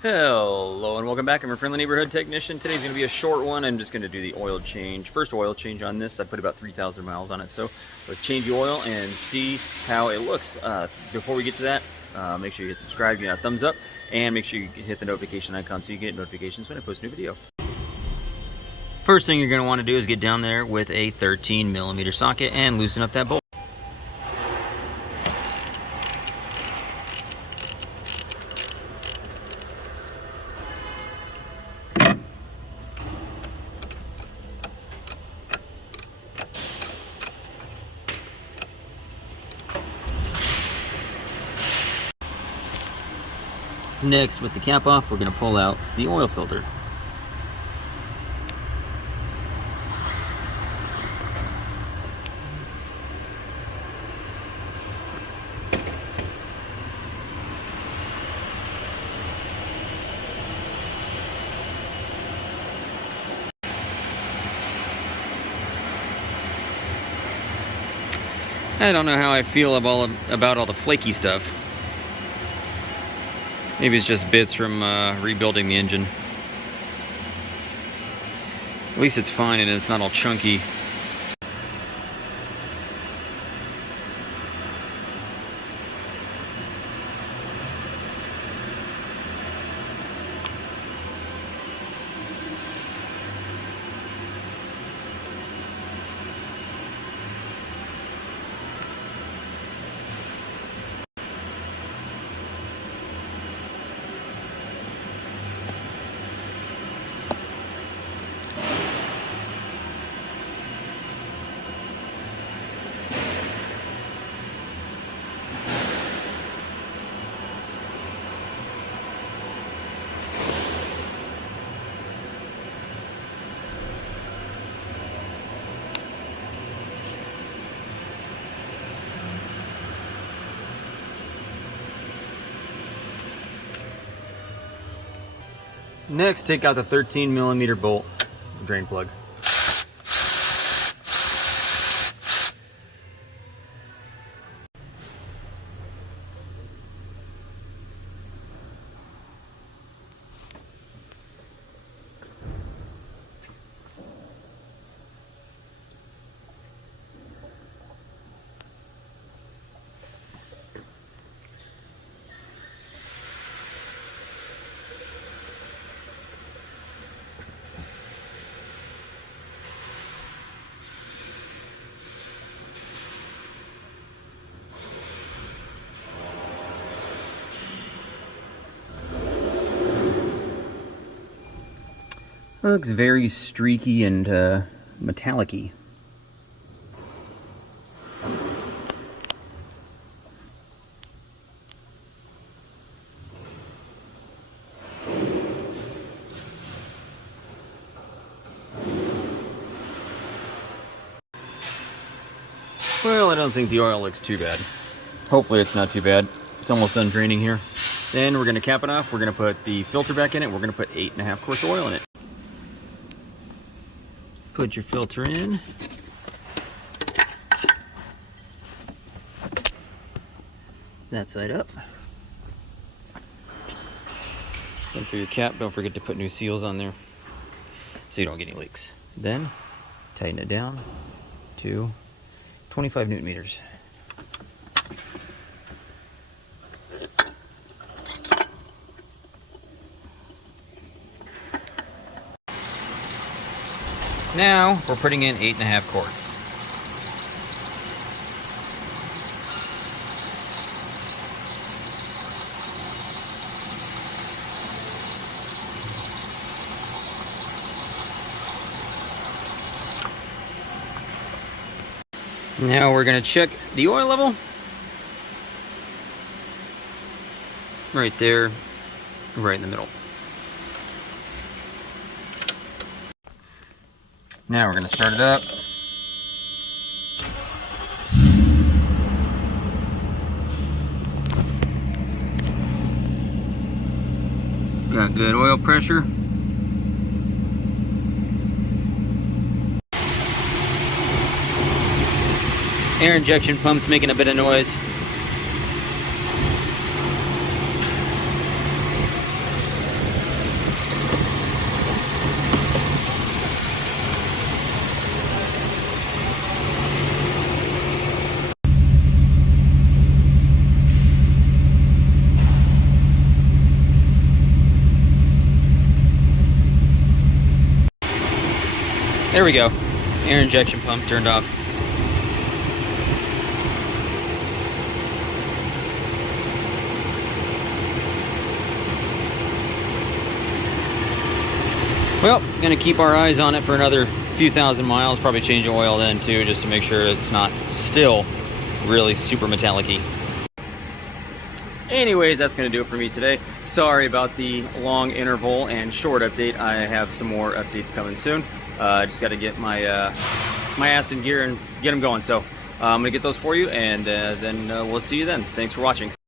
Hello and welcome back. I'm your friendly neighborhood technician. Today's going to be a short one. I'm just going to do the oil change. First oil change on this. I put about 3,000 miles on it. So let's change the oil and see how it looks. Before we get to that, make sure you hit subscribe, give me a thumbs up, and make sure you hit the notification icon so you get notifications when I post a new video. First thing you're going to want to do is get down there with a 13mm socket and loosen up that bolt. Next, with the cap off, we're going to pull out the oil filter. I don't know how I feel about all the flaky stuff. Maybe it's just bits from rebuilding the engine. At least it's fine and it's not all chunky. Next, take out the 13mm bolt drain plug. Looks very streaky and metallic-y. Well, I don't think the oil looks too bad. Hopefully it's not too bad. It's almost done draining here. Then we're going to cap it off. We're going to put the filter back in it. We're going to put 8.5 quarts oil in it. Put your filter in. That side up. Then for your cap, don't forget to put new seals on there so you don't get any leaks. Then tighten it down to 25 Newton meters. Now we're putting in 8.5 quarts. Now we're going to check the oil level. Right there, right in the middle. Now we're going to start it up. Got good oil pressure. Air injection pump's making a bit of noise. There we go. Air injection pump turned off. Well, gonna keep our eyes on it for another few thousand miles, probably change the oil then too, just to make sure it's not still really super metallic-y. Anyways, that's gonna do it for me today. Sorry about the long interval and short update. I have some more updates coming soon. I just gotta get my my ass in gear and get them going. So I'm gonna get those for you, and then we'll see you then. Thanks for watching.